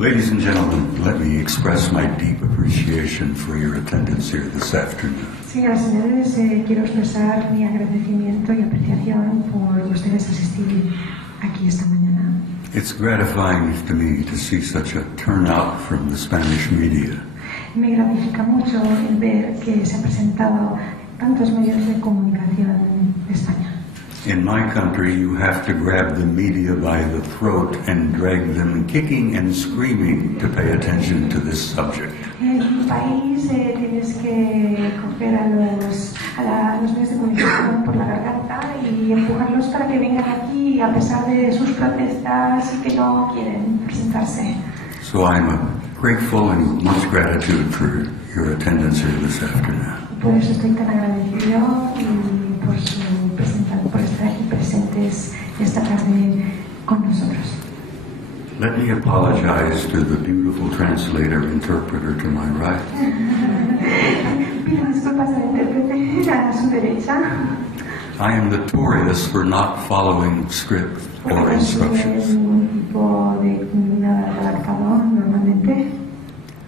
Ladies and gentlemen, let me express my deep appreciation for your attendance here this afternoon. Señoras y señores, quiero expresar mi agradecimiento y apreciación por ustedes asistir aquí esta mañana. It's gratifying to me to see such a turnout from the Spanish media. Me gratifica mucho el ver que se han presentado tantos medios de comunicación de España. In my country, you have to grab the media by the throat and drag them kicking and screaming to pay attention to this subject. En mi país tienes que coger a los medios de comunicación por la garganta y empujarlos para que vengan aquí a pesar de sus protestas y que no quieren presentarse. So I'm grateful and much gratitude for your attendance here this afternoon. Por eso estoy tan agradecido y por estar aquí presentes esta tarde con nosotros. Let me apologize to the beautiful interpreter to my right. Pido disculpas al intérprete a su derecha. I am notorious for not following script or instructions.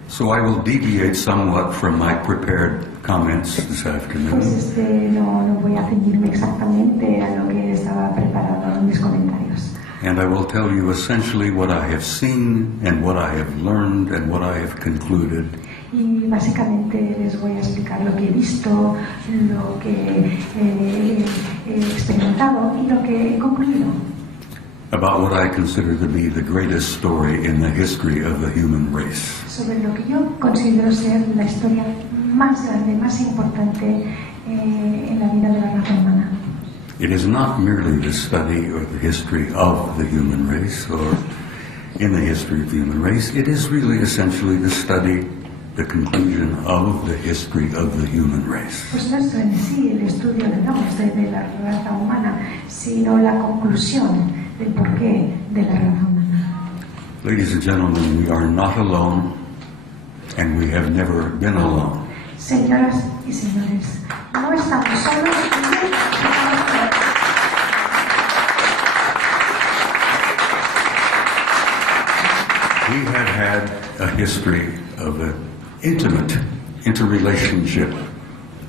So I will deviate somewhat from my prepared comments this afternoon. Pues no voy a ceñirme exactamente a lo que estaba preparado en mis comentarios. And I will tell you essentially what I have seen and what I have learned and what I have concluded. Y básicamente les voy a explicar lo que he visto, lo que he experimentado y lo que he concluido. About what I consider to be the greatest story in the history of the human race. Sobre lo que yo considero ser la historia más grande, más importante en la vida de la raza humana. It is not merely the study or the history of the human race or in the history of the human race. It is really essentially the study, the conclusion of the history of the human race. Pues no es en sí el estudio de la raza humana, sino la conclusión del porqué de la raza humana. Ladies and gentlemen, we are not alone, and we have never been alone. Señoras y señores, no estamos solos y nunca estamos solos. We have had a history of an intimate interrelationship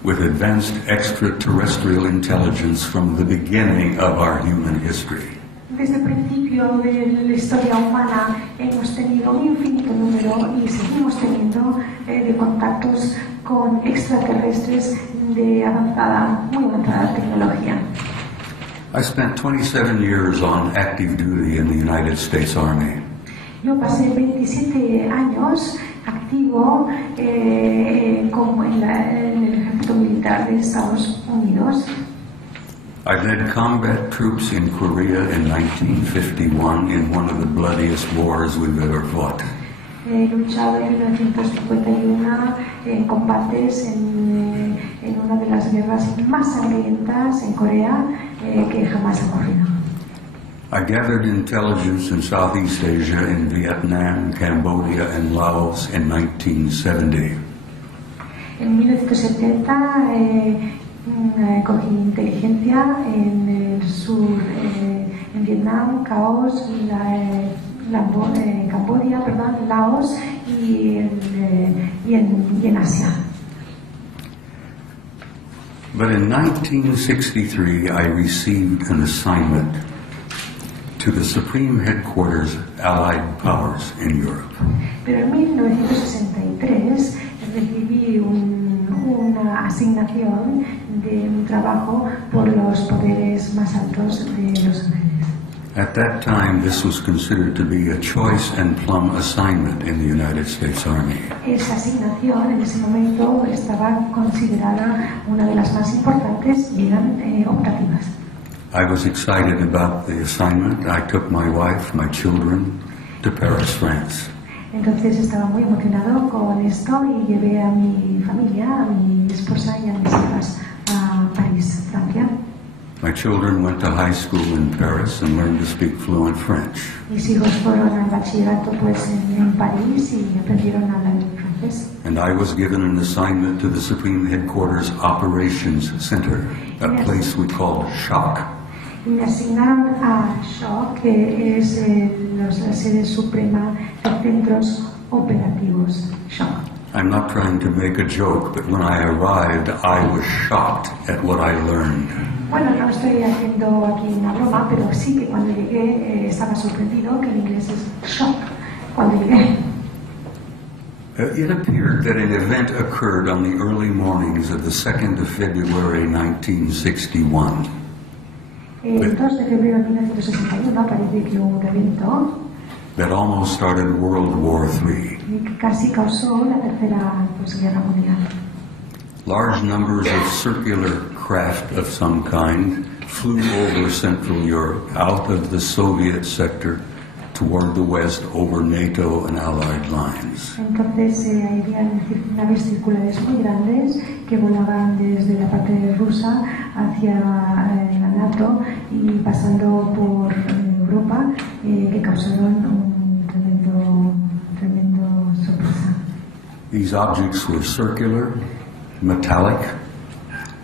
with advanced extraterrestrial intelligence from the beginning of our human history. Desde el principio de la historia humana hemos tenido un infinito número y seguimos teniendo de contactos con extraterrestres de muy avanzada tecnología. I spent 27 years on active duty in the United States Army. Yo pasé 27 años activo como en el ejército militar de Estados Unidos. I led combat troops in Korea in 1951 in one of the bloodiest wars we've ever fought. He luchado en 1951 en combates en una de las guerras más sangrientas en Corea que jamás ha ocurrido. I gathered intelligence in Southeast Asia in Vietnam, Cambodia, and Laos in 1970. En 1970 cogí inteligencia en el sur, en Vietnam, Cambodia, Laos y en Asia. But in 1963, I received an assignment to the Supreme Headquarters Allied Powers in Europe. Pero en 1963 recibí una asignación de un trabajo por los poderes más altos de Los Ángeles. At that time, this was considered to be a choice and plum assignment in the United States Army. Esa asignación en ese momento estaba considerada una de las más importantes y eran optativas. I was excited about the assignment. I took my wife, my children, to Paris, France. Entonces estaba muy emocionado con esto y llevé a mi familia, a mi esposa y a mis hijas a París, Francia. My children went to high school in Paris and learned to speak fluent French. Mis hijos fueron al bachillerato pues en París y aprendieron a hablar francés. And I was given an assignment to the Supreme Headquarters Operations Center, a place we called SHOC. Y me asignaron a SHOC, que es la sede suprema de centros operativos. SHOC. I'm not trying to make a joke, but when I arrived, I was shocked at what I learned. Bueno, no estoy haciendo aquí una broma, pero sí que cuando llegué estaba sorprendido, que en inglés es shock, cuando llegué. It appeared that an event occurred on the early mornings of the 2nd of February 1961. El 2 de febrero de 1961 parece que hubo un evento that almost started World War III. que casi causó la tercera guerra mundial. Large numbers of circular craft of some kind flew over Central Europe, out of the Soviet sector, toward the west, over NATO and Allied lines. Entonces habían naves circulares muy grandes que volaban desde la parte rusa hacia la NATO y pasando por Europa, que causaron un tremendo sorpresa. These objects were circular, metallic,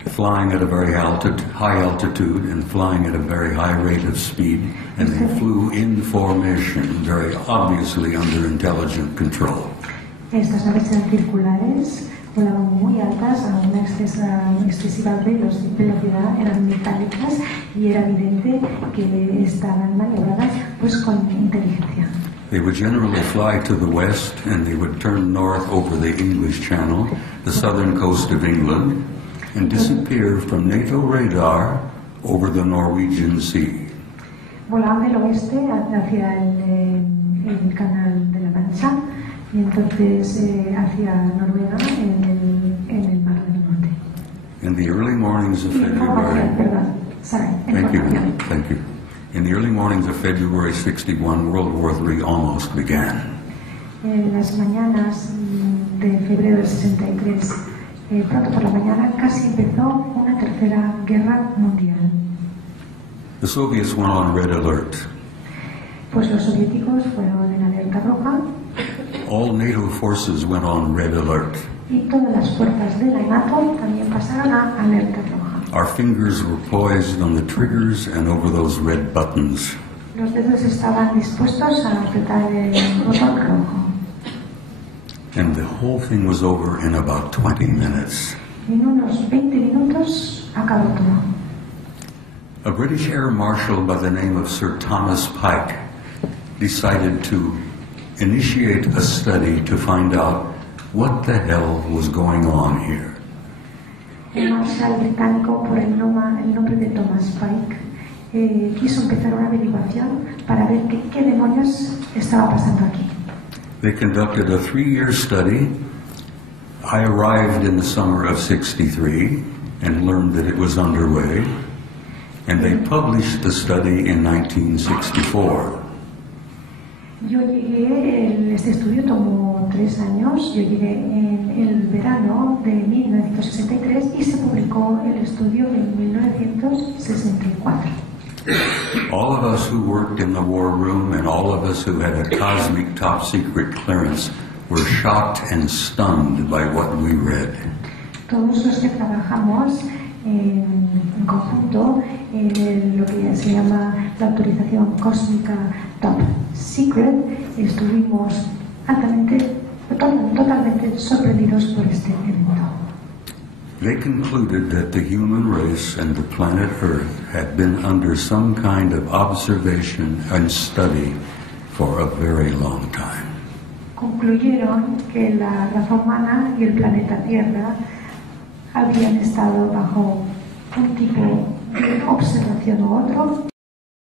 flying at a very high altitude and flying at a very high rate of speed, and they flew in formation, very obviously under intelligent control. Estas naves eran circulares, volaban muy altas a una excesiva velocidad, eran metálicas y era evidente que estaban maniobradas pues con inteligencia. They would generally fly to the west and they would turn north over the English Channel, the southern coast of England, and disappear from NATO radar over the Norwegian Sea. Volaban del oeste hacia el canal de la Mancha y entonces hacia Noruega en el Mar del Norte. In the early mornings of February. Thank you. In the early mornings of February 61, World War III almost began. En las mañanas de febrero del 63, pronto por la mañana, casi empezó una tercera guerra mundial. The Soviets went on red alert. Pues los soviéticos fueron en alerta roja. All NATO forces went on red alert. Y todas las fuerzas de la NATO también pasaron a alerta roja. Our fingers were poised on the triggers and over those red buttons. Los dedos estaban dispuestos a apretar el botón rojo. And the whole thing was over in about 20 minutes. En unos 20 minutos acabó todo. A British Air Marshal by the name of Sir Thomas Pike decided to initiate a study to find out what the hell was going on here. El marshal británico, por el nombre de Thomas Pike, quiso empezar una averiguación para ver qué demonios estaba pasando aquí. They conducted a 3-year study. I arrived in the summer of 63 and learned that it was underway, and they published the study in 1964. Yo llegué, este estudio tomó 3 años, yo llegué en el verano de 1963 y se publicó el estudio en 1964. All of us who worked in the war room and all of us who had a cosmic top secret clearance were shocked and stunned by what we read. Todos los que trabajamos en conjunto en lo que se llama la autorización cósmica Top Secret, estuvimos totalmente sorprendidos por este evento. They concluded that the human race and the planet Earth had been under some kind of observation and study for a very long time. Concluyeron que la raza humana y el planeta Tierra habían estado bajo un tipo de observación u otro